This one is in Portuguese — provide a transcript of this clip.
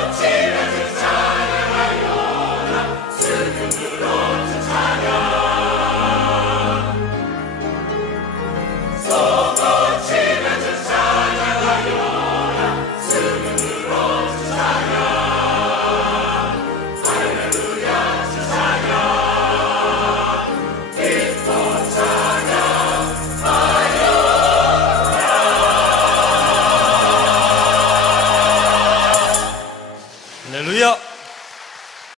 Forte